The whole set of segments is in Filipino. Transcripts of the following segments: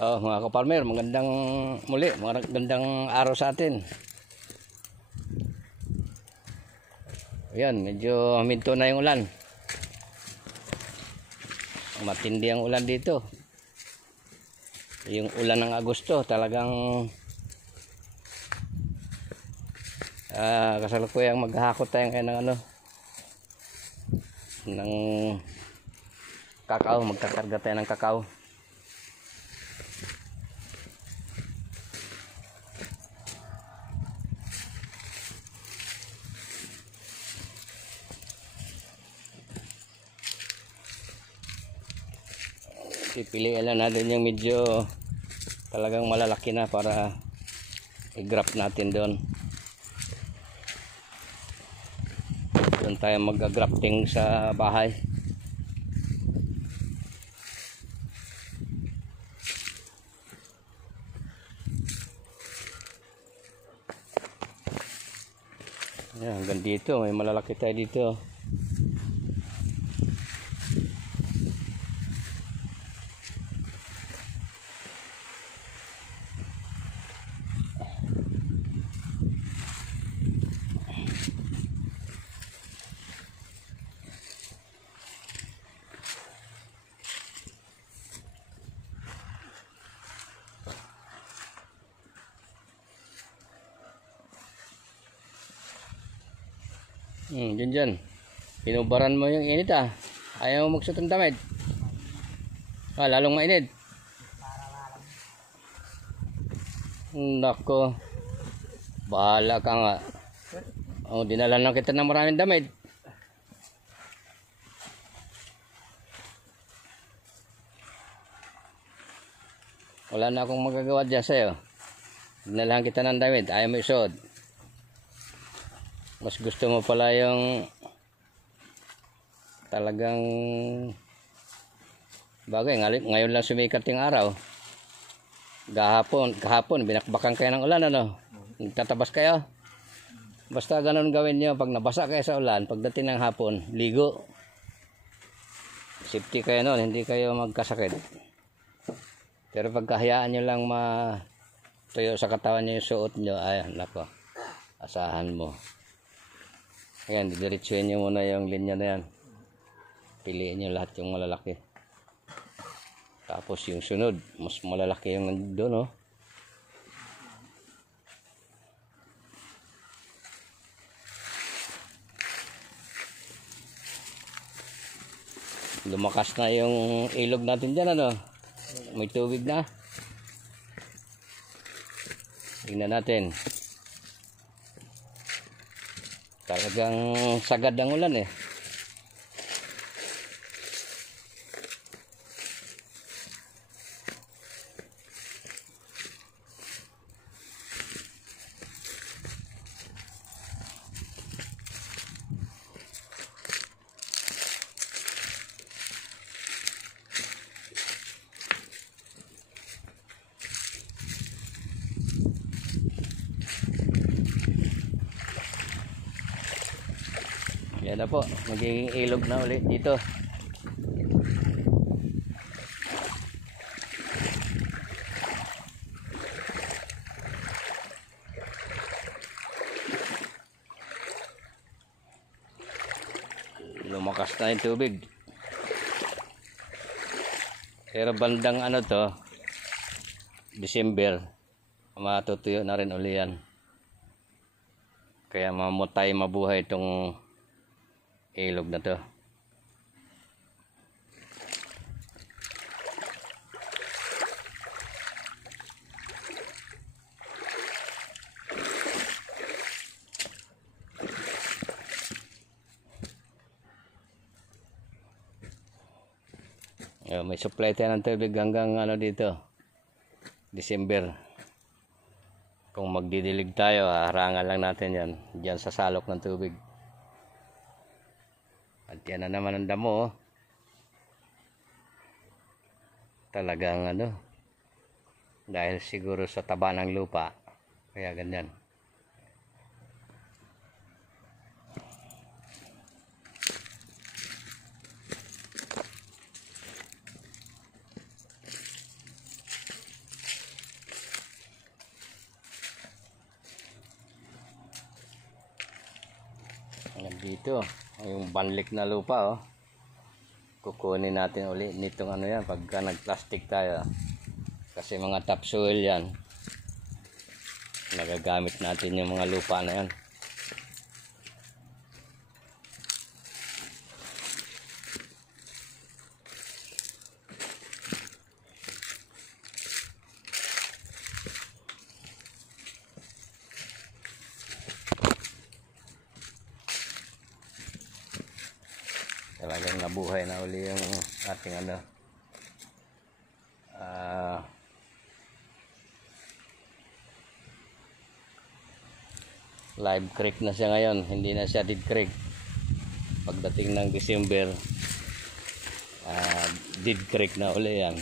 Oh, mga ka-farmer, magandang araw sa atin. Ayan, medyo huminto na yung ulan. Matindi ang ulan dito. Yung ulan ng Agosto, talagang kasalukuyang maghahakot tayo ngayon ng kakao. Magkakarga tayo ng kakao. Pipiliin lang natin yung medyo talagang malalaki na para i-graft natin doon tayo mag-grafting sa bahay. Yan, hanggang dito may malalaki tayo dito. Dyan. Pinubaran mo yung init Ayaw mo magsuot ng damit. Lalong mainit. Nako. Bahala ka nga. Dinala na kita ng maraming damit. Wala na akong magagawa dyan sa'yo. Dinalahan kita ng damit. Ayaw mo isuot. Mas gusto mo pala yung talagang bagay. Ngayon lang sumikat yung araw. Kahapon binakbakan kayo ng ulan, nagtatabas kayo. Basta ganun gawin nyo. Pag nabasa kayo sa ulan, pagdating ng hapon, ligo. Safety kayo nun, hindi kayo magkasakit. Pero pagkahayaan nyo lang tuyo sa katawan nyo yung suot nyo, ay nako, asahan mo. Ayan, didiretsuhin nyo muna yung linya na yan. Piliin nyo lahat yung malalaki. Tapos yung sunod, mas malalaki yung nandun, Lumakas na yung ilog natin dyan, May tubig na. Tingnan natin. Talagang sagad ang ulan Yan na po, magiging ilog na ulit dito. Lumakas na yung tubig. Pero bandang December, matutuyo na rin uli yan. Kaya mamutay mabuhay itong ilog na to. May supply tayo ng tubig hanggang dito December. Kung magdidilig tayo, harangan lang natin yan dyan sa salok ng tubig. At yan na naman ang damo. Talagang dahil siguro sa taba ng lupa, kaya ganyan. Nandito yung banlik na lupa, oh. Kukunin natin uli nitong ano yan pagka nag-plastic tayo, kasi mga topsoil yan, nagagamit natin yung mga lupa na yan. Talagang nabuhay na uli yung ating ano, live creek na siya ngayon, hindi na siya dead creek. Pagdating ng December, dead creek na uli yan.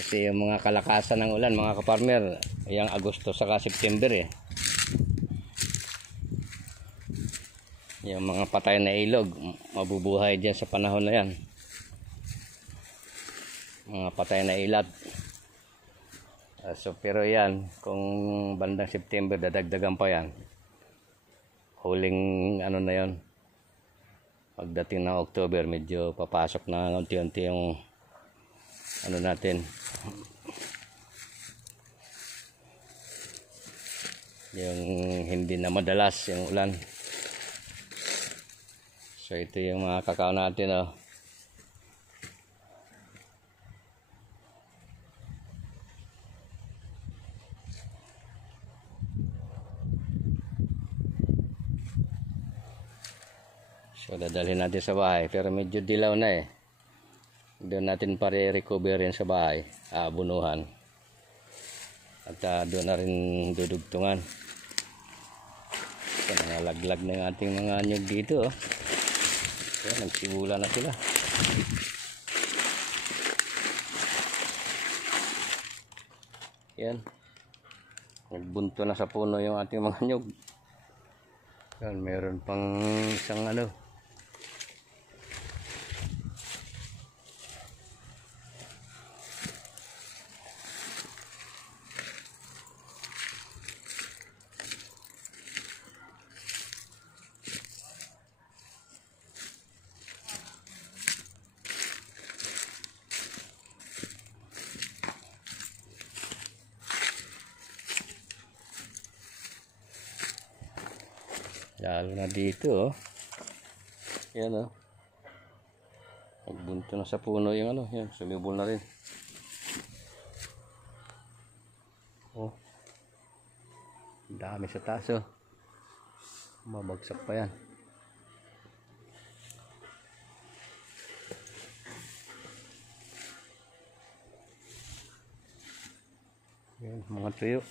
Kasi yung mga kalakasan ng ulan, mga kaparmer, yung Agosto saka September yung mga patay na ilog mabubuhay dyan sa panahon na yan, mga patay na ilat. So pero yan, kung bandang September dadagdagan pa yan, huling ano na yon, pagdating ng October medyo papasok na unti-unti yung ano natin, yung hindi na madalas yung ulan. So ito yung mga kakao natin, oh. So dadalhin natin sa bahay, pero medyo dilaw na doon natin pare-recoverin sa bahay, bunuhan, at doon na rin dudugtungan. So, nangalaglag na yung ating mga anyog dito, oh. So, nagsimula na sila. Yan, nagbunto na sa puno yung ating mga anyog. Yan, meron pang isang ano, lalo na dito, oh. Yan, oh. Nagbunto na sa puno yung ano, yan, sumibol na rin. Oh. Dami sa taas, oh. Mabagsak pa yan. Yan, mga tuyo.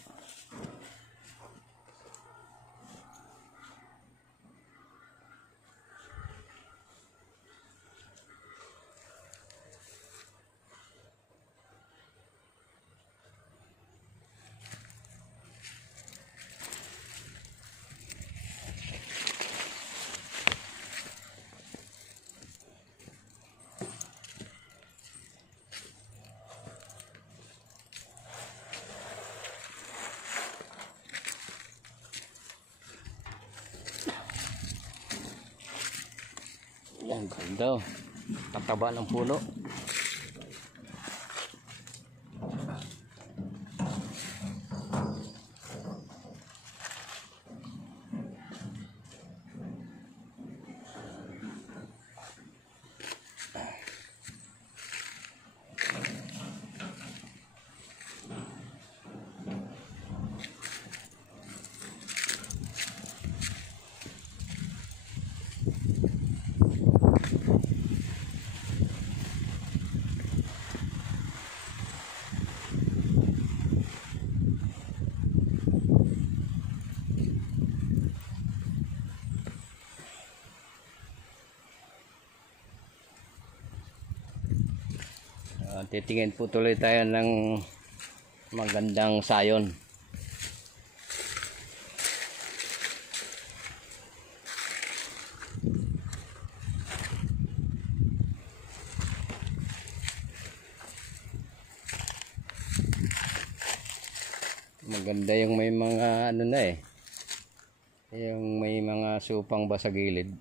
Yan, ganda, oh. Tataba ng puno. Titingin po tuloy tayo ng magandang sayon. Maganda yung may mga ano na eh. Yung may mga supang ba sa gilid.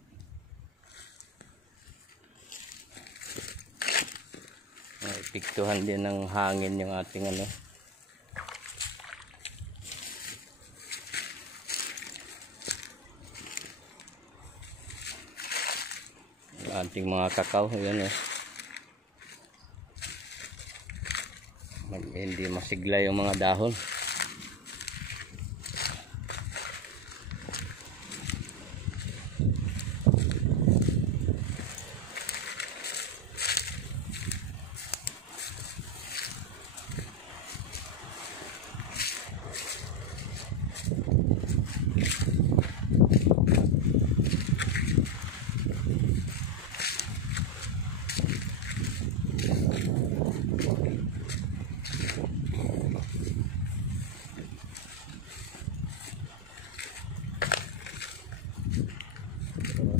Ipiktuhan din ng hangin yung ating ano. Yung ating mga kakao. Yan eh. Hindi masigla yung mga dahon.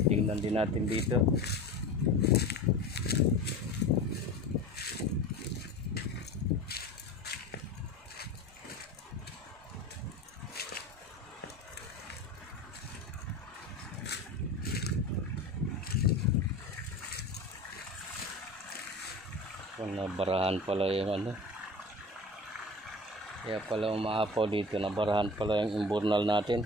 Tingnan din natin dito. Nabarahan pala yung ano. Kaya pala umaapaw dito. Nabarahan pala yung imburnal natin.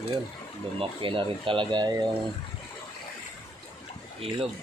Yun, lumaki na rin talaga yung ilog.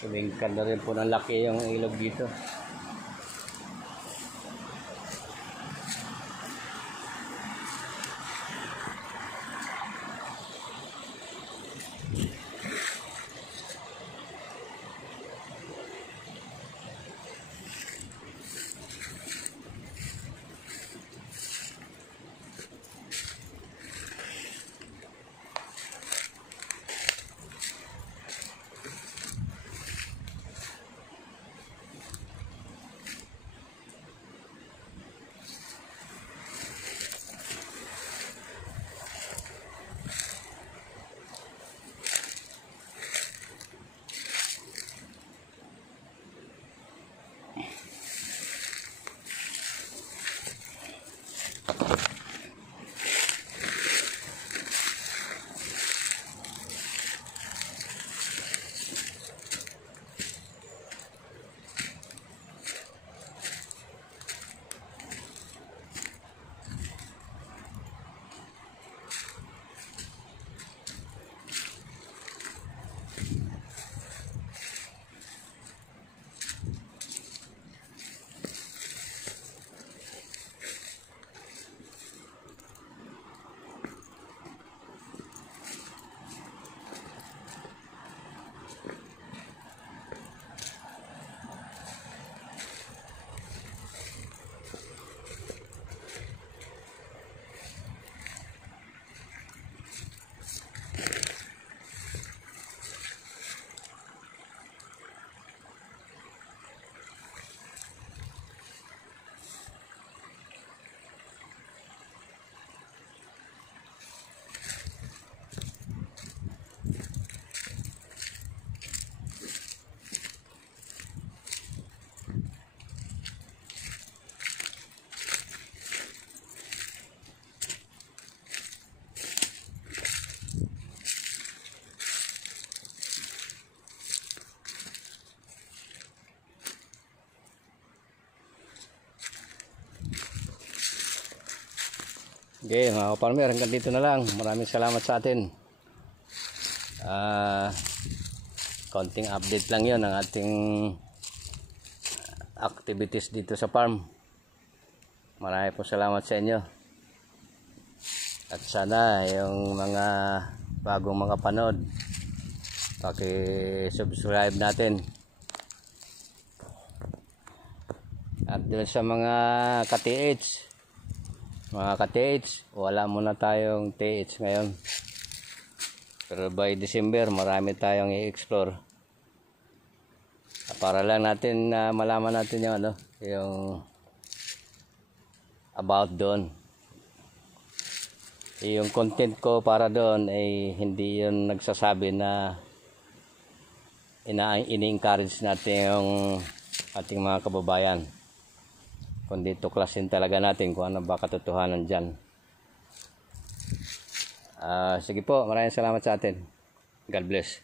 Sumingkad na rin po ng laki yung ilog dito. Okay, mga ka-farmer, hanggang dito na lang. Maraming salamat sa atin. Konting update lang yon ng ating activities dito sa farm. Maraming po salamat sa inyo. At sana yung mga bagong mga panood, paki-subscribe natin. At doon sa mga ka-TH, wala muna tayong TH ngayon. Pero by December, marami tayong i-explore. Para lang natin malaman natin yung yung about doon. Yung content ko para doon ay hindi yun nagsasabi na ini-encourage natin yung ating mga kababayan, kundi tuklasin talaga natin kung ano ba katotohanan dyan. Sige po, maraming salamat sa atin. God bless.